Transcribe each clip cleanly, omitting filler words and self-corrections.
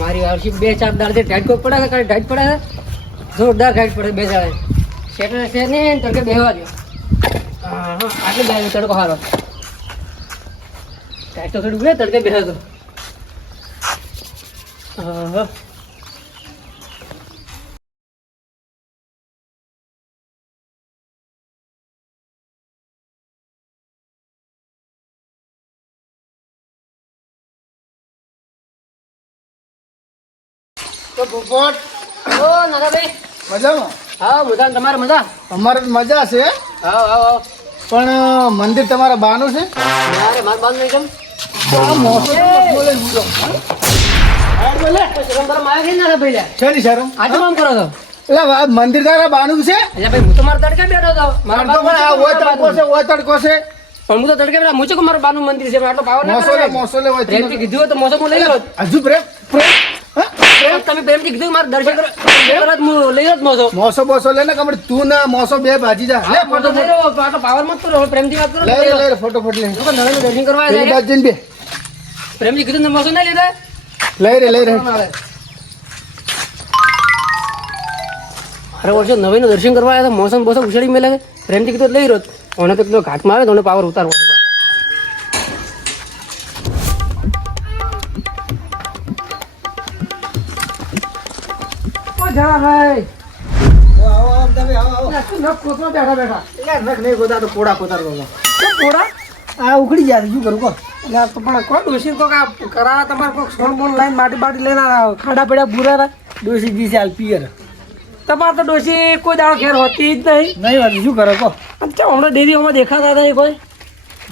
મારી વાર્ષિક 2-4 દાડથી ટાઈટ કોઈ પડે છે, ટાઈટ પડે છે, જોરદાર ટાઈટ પડે 2 દાડે. શેટર છે ને તડકે બેહવા દો. હા આટલે બે તડકો હારો ટાઈટ તો થોડું તડકે બેહવા દો. હા તો પોપટ ઓ નાનાભાઈ મજામાં? હા મજા. તમારે મજા? અમારે તો મજા છે, હા હા હા. પણ મંદિર તમારા બાનું છે? મારે માર બાંધ નહીં કેમ આ મોસો બોલે બોલો. હા બોલે. શરમ આવે છે નાનાભાઈ લે છે ની શરમ? આ તો કામ કરો છો? એટલે આ મંદિર તારા બાનું છે? એટલે ભાઈ હું તો મારા તડકે બેઠો હતો. મારા તો પણ આ ઓય તડકો છે, ઓય તડકો છે. પણ હું તો તડકે બેઠા. મૂચો કે મારું બાનું મંદિર છે, આટલો પાવર ના મોસો લે, કરે. મોસો લે. પ્રેમથી કીધું હોય તો મોસો હું લઈ લો. હજુ પ્રેમ પ્રેમ હા? તમે પ્રેમથી કીધું મારે દર્શન કરવા હું લઈ લો મોસો. મોસો બોસો લે ને કમળ તું ને મોસો બે ભાજી જા. લે ફોટો લઈ લો. આટલો પાવર મત કરો. પ્રેમથી વાત કરો. લે લે લે ફોટો લે. લોકો નરેન્દ્ર દર્શન કરવા પેલી આવ્યા બાજુ જઈને બે. પ્રેમથી કીધું ને મોસો ના લીધા. લઈ રે અરે વર્ષો નવીનો દર્શન કરવા આવ્યા હતા. મોસમ બોસમ ઉછળી મેલે છે. પ્રેમથી કીધું લઈ રહ્યો. ઓને તો પેલો ઘાટ મારે તો પાવર ઉતારવો. ભાઈ આવો આવો તમે આવો આવો. શું નખ કોતરો બેઠા બેઠા એટલે નખ નહીં ગોતા તો પોડા કોતારતો હતો. કેમ પોડા? આ ઉખડી જાય શું કરું કો? એટલે તો પણ કોઈ ડોસી કોક આ કરાવે તમારે કોક સોન બોન લાઈન માટી બાટી લઈને ખાડા પડ્યા બુરા ડોસી જી ચાલ પિયર તમારે તો ડોસી કોઈ દાડો ઘેર હોતી જ નહીં. નહીં વાત શું કરે કો? અચ્છા હમણાં ડેરીઓમાં દેખાતા હતા કોઈ.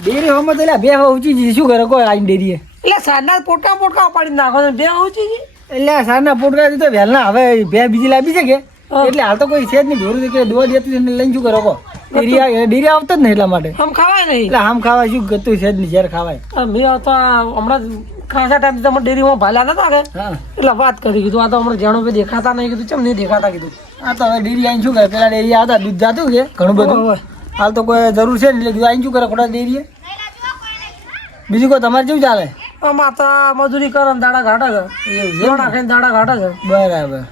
ડેરી હોમાં તો એટલે બે ઊંચી જી શું કરે કો? આઈને ડેરીએ એટલે સાંજના પોટકા પોટકા પાડી નાખો છો. બે ઊંચી છે એટલે સારના પોટકા તો વહેલા હવે બે બીજી લાવી છે કે એટલે હાલ તો કોઈ છે જ નહીં. ઢોરું કે દોવા દેતું છે લઈને શું કરો કો? ડેરી આવતો જ નહીં એટલા માટે. આમ ખાવાય નહીં. એટલે આમ ખાવાય શું ગતું છે જ નહીં જ્યારે ખાવાય. મેં તો હમણાં ખાસા ટાઈમ તમારે ડેરીમાં ભાલા નતા કે હા એટલે વાત કરી કીધું આ તો હમણાં જાણો ભાઈ દેખાતા નહીં. કીધું ચમ નહીં દેખાતા કીધું. આ તો હવે ડેરી આઈને શું કરે? પેલા ડેરી આવતા દૂધ જાતું છે ઘણું બધું. હાલ તો કોઈ જરૂર છે ને એટલે આઈને શું કરે ખોટા ડેરીએ? બીજું કોઈ તમારે કેવું ચાલે? માતા મજૂરી કરે ને દાડા ઘાટા છે. એવું નાખીને દાડા ઘાટા છે. બરાબર.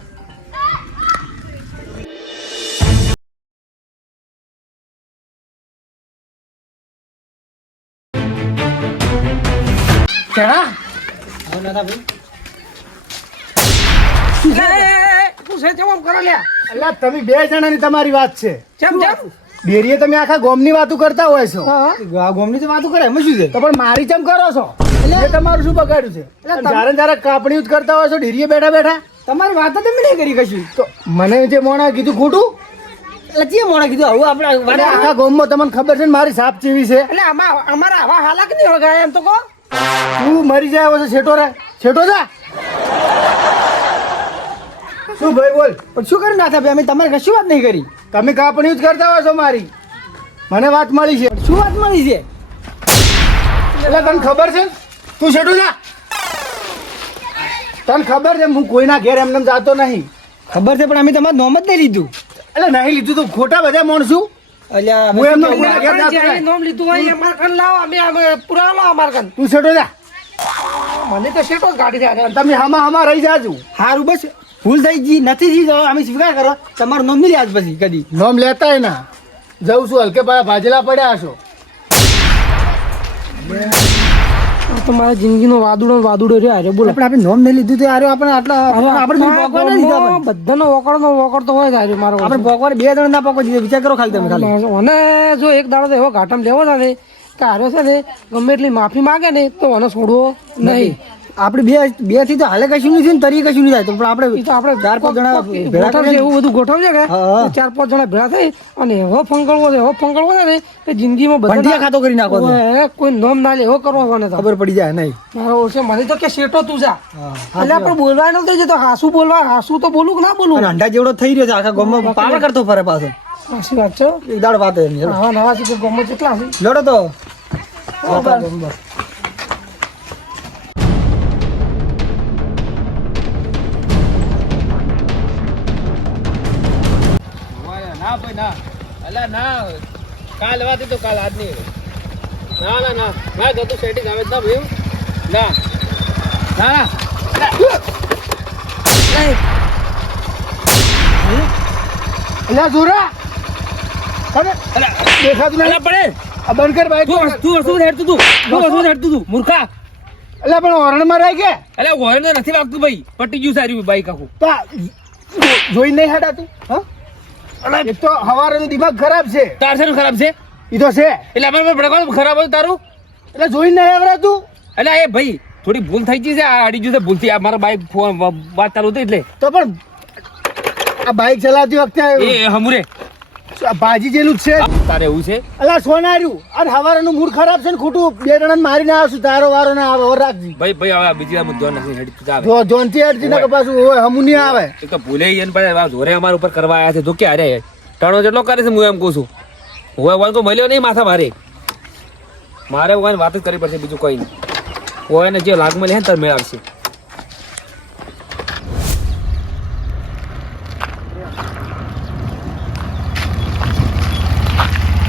કેડા હા ના ભાઈ તું છે કેમ આમ કરો લ્યા? એટલે તમે બે જણાની તમારી વાત છે. કેમ કેમ? ડેરીએ તમે આખા ગોમની વાતો કરતા હોય છો. હા. ગોમની તો વાતો કરે એમાં શું છે? તો પણ મારી ચમ કરો છો? એટલે તમારું શું બગાડ્યું છે? એટલે જ્યારે કાપણી જ કરતા હોય છો ડેરીએ બેઠા બેઠા તમારી વાત તમે નહીં કરી કશું. તો મને જે મોણા કીધું ખોટું? એટલે જે મોણા કીધું આવું આપણે આખા ગોમમાં તમને ખબર છે ને મારી સાપ ચેવી છે. એટલે અમારા આવા હાલાક નહીં હોય એમ તો કહો. તું મરી જાય હવે છેટો રે છેટો જા. શું ભાઈ બોલ? પણ શું કરી નાખા ભાઈ? અમે તમારે કશું વાત નહીં કરી. તમે કાપણી જ કરતા હોય છો મારી. મને વાત મળી છે. શું વાત મળી છે? એટલે તને ખબર છે? તું છેટું જા. તને ખબર છે હું કોઈના ઘેર એમને જાતો નહીં. ખબર છે પણ અમે તમારું નોમ જ નહીં લીધું. એટલે નહીં લીધું તો ખોટા બધા માણસું. અલ્યા હું એમનો કોઈના ઘેર જાતો નહીં. નામ લીધું હોય અમાર કન લાવો અમે પુરા લાવો અમાર કન. તું છેટો જા. મને તો શેટો જ ગાડી જાય. તમે હામાં રહી જાજો. સારું બસ ભૂલ થઈ ગઈ નથી જી અમે સ્વીકાર કરો. તમારું નોમ નહીં આજ પછી કદી નોમ લેતા ના જઉં છું. હલકે ભાજેલા પડ્યા હશો. તો મારા જિંદગીનો વાદુડો રહ્યો. અરે બોલો આપણે નોમ નહીં લીધું તો આરે આપણે આટલા આપણે બધાનો વકડતો હોય છે. અરે મારો આપણે પોકવારે બે જણ ના પોકો દીધે વિચાર કરો ખાલી તમે ખાલી. અને જો એક દાડો તો એવો ઘાટમ લેવો છે કે હારો છે ને ગમે એટલી માફી માંગે ને તો મને છોડવો નહીં. આપણે બે થી તો હાલે કશું નહીં તરી કશું નહીં થાય. તો પણ આપણે 4-5 જણા ભેગા એવું બધું ગોઠવશે કે 4-5 જણા ભેગા થઈ અને એવો ફંગળવો છે ને કે જિંદગીમાં બધા ખાતો કરી નાખો. કોઈ નોમ ના લે એવો કરવો મને તો ખબર પડી જાય નહીં. મારો ઓછે મને તો કે શેટો તું જા. એટલે આપણે બોલવાનું તો તો હાસું તો બોલું કે ના બોલું? અંડા જેવડો થઈ રહ્યો છે આખા ગામમાં પાવર કરતો ફરે પાછો. સાચી વાત છે. એક દાડ વાત એની હા નવા છે ગામમાં કેટલા છે લડો તો ના ભાઈ ના. અલા ના કાલ વાત તો કાલ આજ નહીં. ના ના ના મેં ગતું સેટિંગ આવે ના ભાઈ. ના ના એટલે જોરા અરે દેખાતું નહીં પડે આ બંધ કર બાઈક તું વસ્તુ હેડતું તું મૂર્ખા એટલે પણ ઓરણમાં રહી ગયા એટલે હોય ને નથી વાગતું ભાઈ પટી ગયું સારી બાઈક આખું તો જોઈ નહીં હટાતું હા એક તો હવારનું દિમાગ ખરાબ છે તાર છે ખરાબ છે ઈ તો છે એટલે અમારે ભડકવાનું ખરાબ હતું તારું એટલે જોઈ નહીં આવરાતું એટલે એ ભાઈ થોડી ભૂલ થઈ ગઈ છે આ અડી ગયું છે ભૂલથી આ મારા બાઈક ફોન વાત ચાલુ હતી એટલે તો પણ આ બાઈક ચલાવતી વખતે એ હમુરે ભાજી જેલું જ છે તારે એવું છે અલા સોનાર્યું અને હવારનું મૂડ ખરાબ છે ને ખોટું બે જણાને મારીને આવશું તારો વારો ના આવે ઓર રાખજી ભાઈ ભાઈ હવે બીજી વાર ધોન નથી હેડી આવે જો જોનથી હટજી ને પાછું હોય હમુ નહીં આવે એક તો ભૂલે એને પણ જોરે અમારા ઉપર કરવા આવ્યા છે તો કે અરે ટણો જેટલો કરે છે હું એમ કહું છું હોય વાન તો મળ્યો નહીં માથા મારે હોય વાત જ કરવી પડશે બીજું કોઈ નહીં હોય ને જે લાગ મળે ને તાર મેળવશે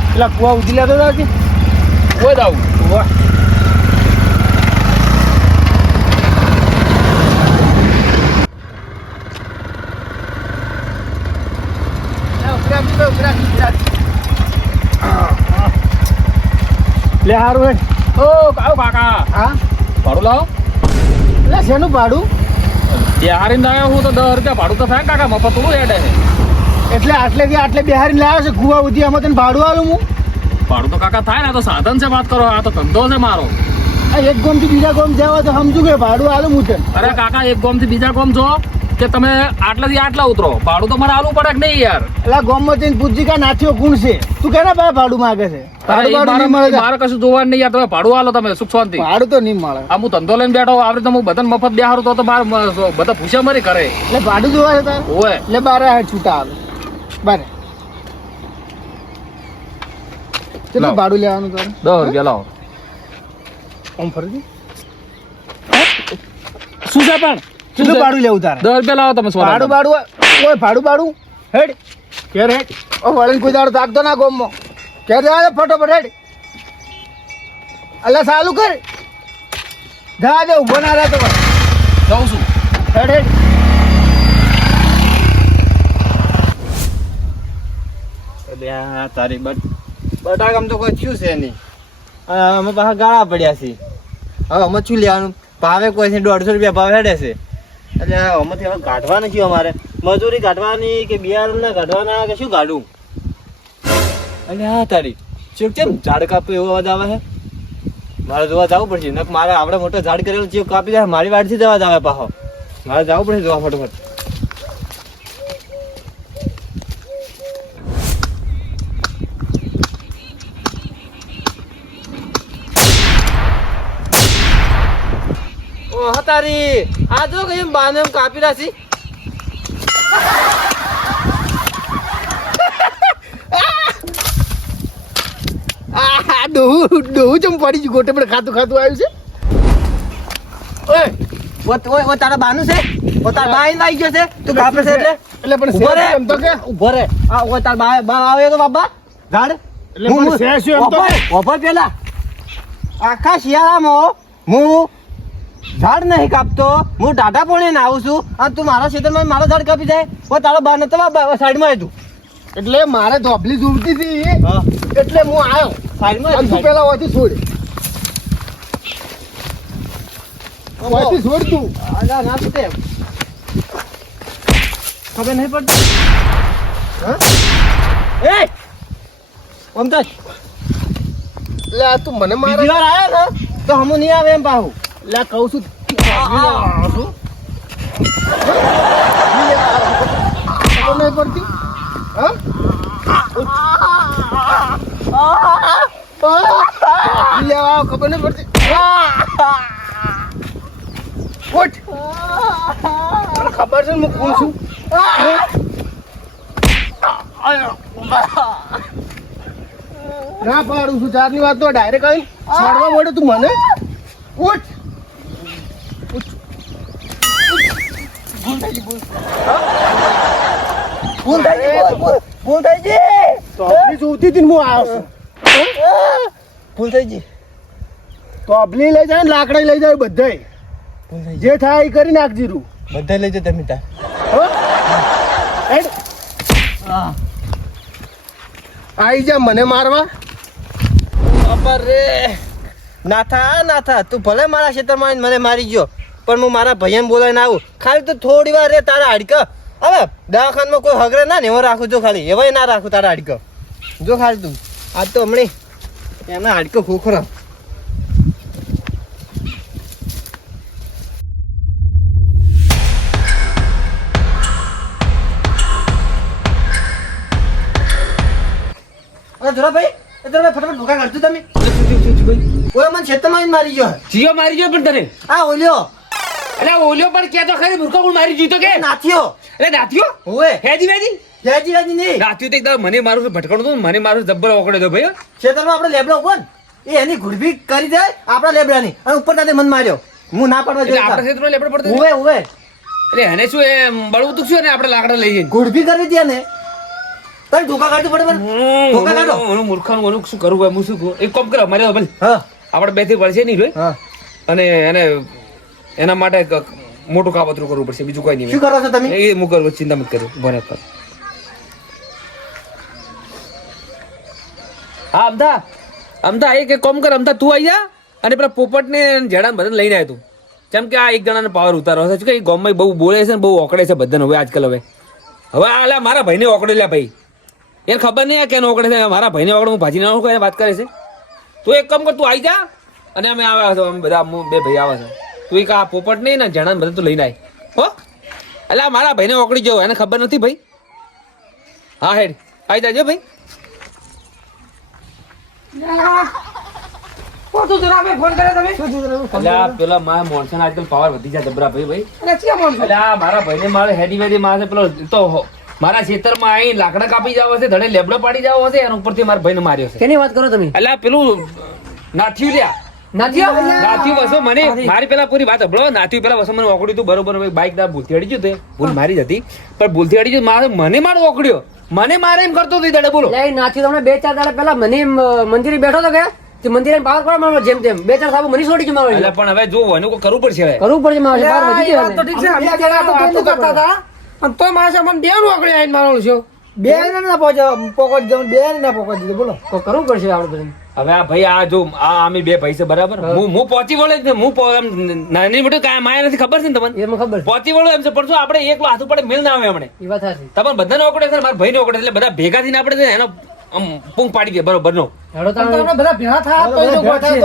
પેલા કુવા ઉજી લેતો હતો હોય દાવું લે હારું હે ઓ કાકા કાકા હા ભાડું લાવો એટલે શેનું ભાડું બિહારી ના હું તો 10 રૂપિયા ભાડું તો થાય કાકા મફત થોડું હેડે છે એટલે આટલેથી આટલે બિહારી લાવ્યો છે કુવા ઉધી આમાં તને ભાડું આલું હું ભાડું તો કાકા થાય ને આ તો સાધન છે વાત કરો આ તો ધંધો છે મારો આ એક ગામ થી બીજા ગામ જવા તો સમજુ કે ભાડું આલું હું તને અરે કાકા એક ગામ થી બીજા ગામ જો કે તમે આટલાથી આટલા ઉતરો ભાડું તો મારે આલવું પડે કે નહીં યાર એટલે ગામમાં જઈને પૂછજી કા નાચ્યો કોણ છે તું કેના પાસે ભાડું માંગે છે તારે ભાડું ઈ નહીં મળે મારે મારે કશું જોવાનું નહીં યાર તમે ભાડું આલો તમે સુખ શાંતિ ભાડું તો નહીં મળે આ હું ધંધો લઈને બેઠો આવી રીતે હું બધાને મફત બેહારું તો મારે બધા પૂછ્યા મારી કરે એટલે ભાડું જોવા છે તારે ઓય એટલે બારે છૂટા આવે બારે કેટલું લાવો. ભાડું લેવાનું તારે 10 રૂપિયા લાવો આમ ફરજી શું છે પણ કેટલું ભાડું લેવું તારે 10 રૂપિયા લાવો તમે ભાડું ભાડું ઓય ભાડું હેડ કેર હેડ ઓ વળીને કોઈ દાડો તાકતો ના ગોમમાં કેર જવા ફટોફટ હેડ અલ્લા ચાલુ કર જા દે ઉભો ના રહે તો જાઉં છું હેડ હેડ તારી બટાકામ તો કોઈ થયું છે નહીં અમે પાછા ગાળા પડ્યા છે હવે અમે શું લેવાનું ભાવે કોઈ છે 150 રૂપિયા ભાવ હેડે છે એટલે આમાંથી હવે કાઢવા નથી અમારે મજૂરી કાઢવાની કે બિયારણ કાઢવાના કે શું કાઢું એટલે હા તારી ચેક કેમ ઝાડ કાપ્યું એવો અવાજ આવે છે મારે જોવા જવું પડશે નક મારે આપણે મોટો ઝાડ કરેલો ચેક કાપી જાય મારી વાડથી જવા આવે પાછો મારે જવું પડશે જોવા ફટોફટ ઓહ તારી આ જો કઈ બાને કાપી રાશી ડોહું ચમ પડી ગયું ગોટે પણ ખાતું આવ્યું છે ઓય તારા બાનું છે ઓ તારા બા આઈને આવી ગયો છે તું કાપે છે એટલે એટલે પણ ઉભો રે. એમ તો કે ઉભો રે આ ઓ તાર બા આવે તો બાબા ઝાડ એટલે પણ શેષ એમ તો કે ઓભર પેલા આખા શિયાળામાં હું ઝાડ નહીં કાપતો હું ટાટા પોણે ને આવું છું અને તું મારા ખેતરમાં મારો ઝાડ કાપી જાય ઓ તારો બા નતો સાઈડમાં આવ્યું એટલે મારે ધોબલી જોવતી હતી હા એટલે હું આવ્યો સાઈડમાં અને તું પેલા હોયથી છોડ હોયથી છોડ તું અલા ના તે ખબર નહીં પડતી હા એ ઓમ તો એટલે આ તું મને મારે બીજી વાર આવ્યો ને તો હમુ નહીં આવે એમ પાહું એટલે આ કહું છું ખબર નહીં પડતી હા લેવા આવો, ખબર નહીં પડતી ઉઠ. મને ખબર છે ને હું કોણ છું ના પાડું છું ચારની વાત તો ડાયરેક્ટ આવી છાડવા મળે તું મને ઉઠ ભૂલ થઈ ગઈ તો આપણી જોતી હતી ને હું આવ્યો છું ભૂલ થઈ ગઈ તો આપણી લઈ જાય ને લાકડા લઈ જાય બધાય જે થાય એ કરી નાખજી રૂ બધા લેજો તમે તાર આઈ જા મને મારવા. અપર રે નાથા તું ભલે મારા ક્ષેત્રમાં આવીને મને મારી ગયો, પણ હું મારા ભાઈને બોલાવીને આવું. ખાલી તું થોડી વાર રે તારા હાડકા. હવે દવાખાનામાં કોઈ હગરે ના ને એવો રાખું જો, ખાલી એવાય ના રાખું તારા હાડકા. જો ખાલી તું આજ તો હમણાં એમના હાડકો ખોખરા. ફટાફટ ભૂકા કાઢજો તમે. ઓલા મને ક્ષેત્રમાં આવીને મારી ગયો. જીઓ મારી ગયો પણ તને આ ઓલ્યો એટલે ઓલ્યો પણ કે તો ખરી મૂર્ખો કોણ મારી જીતો કે નાથિયો. એટલે નાથ્યો ઓએ હેજી વેજી જયજી નહીં નાથ્યો તો એકદમ મને મારું ભટકણું હતું, મને મારું જબ્બર ઓકડે તો ભાઈ. ક્ષેત્રમાં આપણે લેબડા ઉપર એ એની ઘુડભી કરી જાય આપણા લેબડાની, અને ઉપર તાતે મન માર્યો. હું ના પાડવા એટલે આપણા જોઈએ. ક્ષેત્રમાં લેપડ પડતો ઓવે ઓવે એટલે એને શું એ બળવું તું શું ને આપણે લાકડા લઈ જઈએ ઘુડભી કરવી હતી ને તો ધોકા કાઢવું પડે મને. ધોકા કાઢો. હું મૂર્ખાનું ઓલું શું કરું ભાઈ, હું શું કરું? એક કામ કરો મારે ભલે હા આપણે બે થી પડશે નહીં રોય, હા અને એને એના માટે મોટું કાવતરું કરવું પડશે, બીજું કોઈ શું નહીં. કરો છો તમે? એ હું કરું, ચિંતા મત કરો. ભલે કર. હા અમદા એક કામ કર, અમદા તું આવી જા અને પેલા પોપટ ને જેડા બધા લઈને આવ્યો તું. કેમ કે આ એક જણાને પાવર ઉતારો છે કે ગામમાં બહુ બોલે છે ને બહુ ઓકડે છે બધાને હવે આજકાલ. હવે આ મારા ભાઈને ઓકડે લ્યા ભાઈ, એને ખબર નહીં કેનો ઓકડે છે. મારા ભાઈને ઓકડે હું ભાજી ના એને વાત કરે છે. તું એક કામ કર, તું આવી જા અને અમે આવ્યા છો, અમે બધા બે ભાઈ આવે છે. તું એક આ પોપટ નહીં ને જણા બધા તું લઈને આવી હો. એટલે મારા ભાઈને ઓકડી જવો, એને ખબર નથી ભાઈ. હા હેડ આવી જાજો ભાઈ. તું જરા બે ફોન કરે તમે એટલે આ પેલા મારા મોણસા આજકાલ પાવર વધી જાય જબરા ભાઈ. અને ક્યાં ફોન એટલે આ મારા ભાઈને મારે હેડી વેડી મારે પેલો તો મારા ખેતરમાં આવી લાકડા કાપી જાવ હશે, ધડે લેબડો પાડી જાવ હશે, એના ઉપરથી મારા ભાઈને માર્યો છે. કેની વાત કરો તમે? એટલે આ પેલું નાથ્યું લ્યા નાથ્યું વસો મને મારી પેલા પૂરી વાત હંભળો. નાથ્યું પેલા વસો મને ઓકડ્યું તું બરોબર, બાઈક ના ભૂલથી અડી ગયું તે ભૂલ મારી જ હતી, પણ ભૂલથી અડી ગયું મને મારું ઓકડ્યો, મને મારે એમ કરતો હતો દાડે. બોલો નાથી તમને 2-4 દાડા પહેલા મને મંદિરે બેઠો તો કે મંદિરે પાવર કરવા માંડો જેમ તેમ 2-4 સાબુ મને છોડી જમાવે. એટલે પણ હવે જો એનું કોઈ કરવું પડશે, હવે કરવું પડશે મારે બાર વધી ગયો તો ઠીક છે. અમે જરા તો તેમ કરતા હતા પણ તોય માણસે મને બેનું આકડે આવીને મારવાનું છે. બે ના પોકટ જમ બે ના પોકટ દીધું. બોલો તો કરવું પડશે આપણે બધું. હવે આ ભાઈ આ જો આ અમે બે ભાઈ છે બરાબર, હું પહોંચી વળે જ ને, હું નાની મોટી કાંઈ માયા નથી ખબર છે ને તમને, એમાં ખબર પહોંચી વળો એમ છે. પણ શું આપણે એકલો હાથ પડે મેળ ના આવે હમણે. એ વાત સાચી. તમારે બધાને ઓકડે છે, મારા ભાઈને ઓકડે, એટલે બધા ભેગા થઈને આપણે છે ને એનો પૂંગ પાડી દે બરોબર નો. હેડો તો આપણે બધા ભેગા થયા તો જો ગોઠ છે.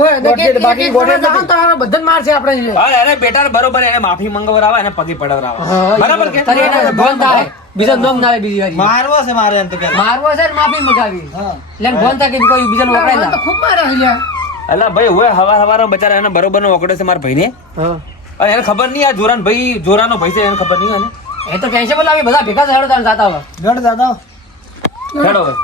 ઓય ને કે બાકી ગોઠે ના તો આપણે બધાને મારશે આપણે. હા એને બેટા બરોબર એને માફી મંગાવરાવા એને પગે પડાવરાવા બરાબર કે તારી એને ભોન થાય બીજો નોમ ના આવે બીજી વાર મારવો છે મારે એમ તો કે મારવો છે ને માફી મંગાવી. એટલે ભોન થાય કે કોઈ બીજાનો વપરાય ના. તો ખૂબ મારે હલ્યા. અલા ભાઈ હવે હવાર બચારા એને બરોબર નો ઓકડે છે મારા ભાઈને. હા અને એને ખબર નહીં આ જોરાન ભાઈ જોરાનો ભાઈ છે એને ખબર નહીં. અને એ તો ટેન્શન બોલાવી બધા ભેગા થયા હેડો તાર જાતા હવે. ગઢ દાદા હેડો ભાઈ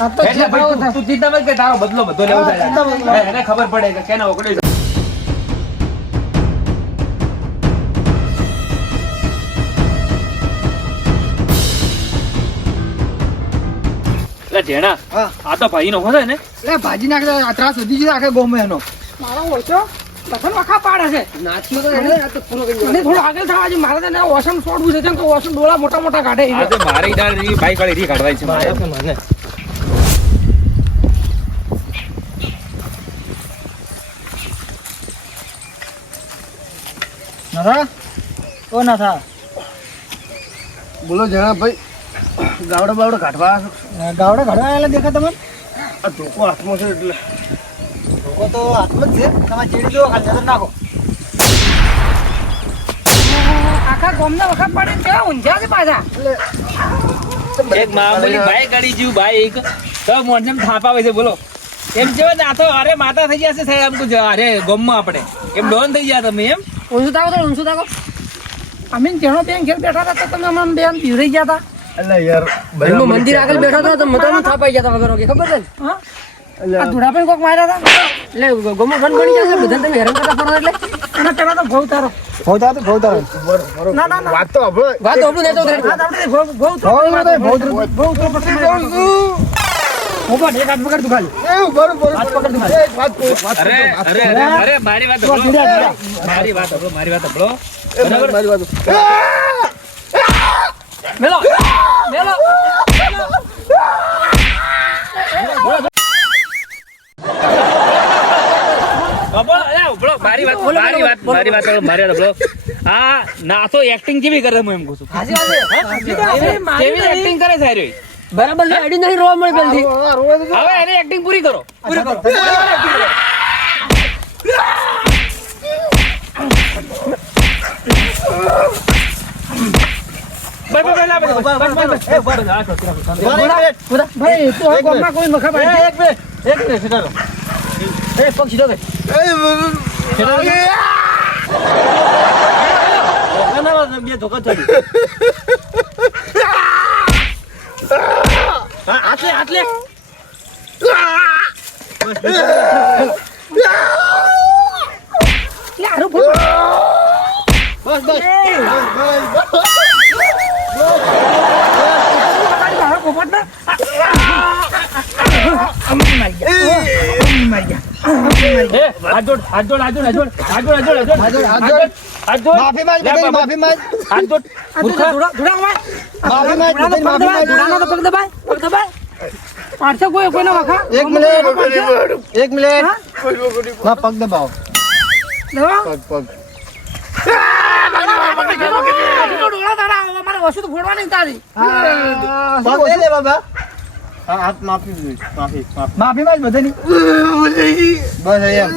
આ તો એટલે ભાઈ તું ચિંતા મત કે તારો બદલો બધો લેવો થાય, એને ખબર પડે કે કેના ઓકડે છે. જેણા આ તો ભાઈ નો છે ને એટલે ભાજી નાખે ત્રાસ વધી ગયો આખે ગોમે એનો. મારો ઓછો લખન વખા પાડે છે. નાચીઓ તો એને આ તો પૂરો કરી મને થોડું આગળ થવા છે. મારે તને ઓસમ છોડવું છે કેમ કે ઓસમ ડોળા મોટા મોટા કાઢે. આ તો મારી ડાળ ની બાઈક વાળી રી કાઢવાય છે મારે. મને ના ઓ ના થા બોલો જણા ભાઈ. ગાવડો બાવડો કાઢવા આવેલા દેખા તમને? આ ધોકો હાથમાં છે એટલે ધોકો તો હાથમાં જ છે. તમારે ચીડી દો ખાલી નજર નાખો. આખા ગામના વખત પડે કેવા ઊંઝા છે પાછા. એક મામૂલી બાઈક ગાડી જેવું બાઈક તો મોઢે થાપાવે છે. બોલો એમ જેવા ના તો અરે માતા થઈ જશે સાહેબ આમ તો અરે ગમમાં આપણે એમ ડોન થઈ ગયા તમે એમ ઊંચું તાકો તો ઊંચું તાકો. અમે તેનો બેન ઘેર બેઠા હતા તો તમે અમારા બેન પીવરાઈ ગયા હતા. એટલે યાર એમનું મંદિર આગળ બેઠો હતો તો મતલબ થાપાઈ ગયા હતા વગર કે ખબર છે ને? હા આ ધોળાભાઈ કોક માર્યા હતા એટલે ગમો બંધ પડી જશે બધાને તમે હેરાન કરતા ફરો એટલે એના પેલા તો ભવ તારો ના ના વાત તો આપણો વાત આપણું નહીં તો વાત આપણે ભવ તો પછી પોપટ એક હાથ પકડ તું ખાલી એ બરોબર હાથ પકડ તું એ વાત અરે મારી વાત સાંભળો. મારી વાત સાંભળો. બરાબર? મારી વાત મેલો મેલો ઉભળો, મારી વાત સાંભળો. આ નાસો એક્ટિંગ કેવી કરે હું એમ કહું છું. કેવી એક્ટિંગ કરે છે હારી? બરાબર લે અડી નહીં રોવા મળી પેલથી હવે એની એક્ટિંગ પૂરી કરો. ભાઈ તો આ કોમમાં કોઈ મખા બાંધી એક મિનિટ સીધા એ પગ સીધો કર બે ધોકા ચડી આટલે લે આરો ફોન બસ બસ મારો પોપટ ના અમી મારી ગયા હાથ જોડ. માફી માંગ બધાની માફી માંગ હાથ જોડ. ધુડા માફી માંગ બધાની માફી માંગ પગ દબાય પાડશે કોઈનો વખા એક મિનિટ ના પગ દબાવો પગ અમારે વસ્તુ તો ફોડવા નહીં તારી પગ લઈ લે બાબા હા હાથ માફી માંગ બધાની બસ એમ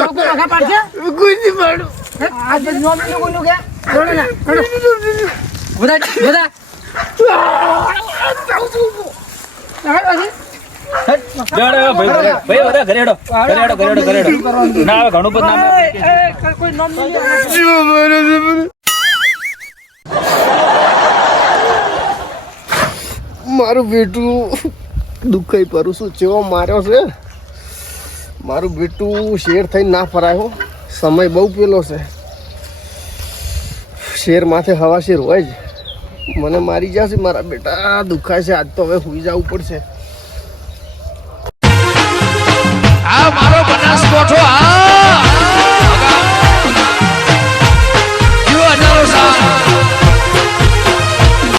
વખા પાડશે આ જે નોમ કોઈનું કે બધા ભાઈ બધા ઘરે હેડો. ના હવે ઘણું બધું નામ કોઈ નોમ નહીં મારું બેટું દુખાઈ પરું શું ચેવો માર્યો છે મારું બેટું શેર થઈને ના ફરાય હો સમય બહુ પેલો છે શેર માથે હવા શેર હોય જ મને મારી જશે મારા બેટા દુખાય છે આજ તો હવે સુઈ જવું પડશે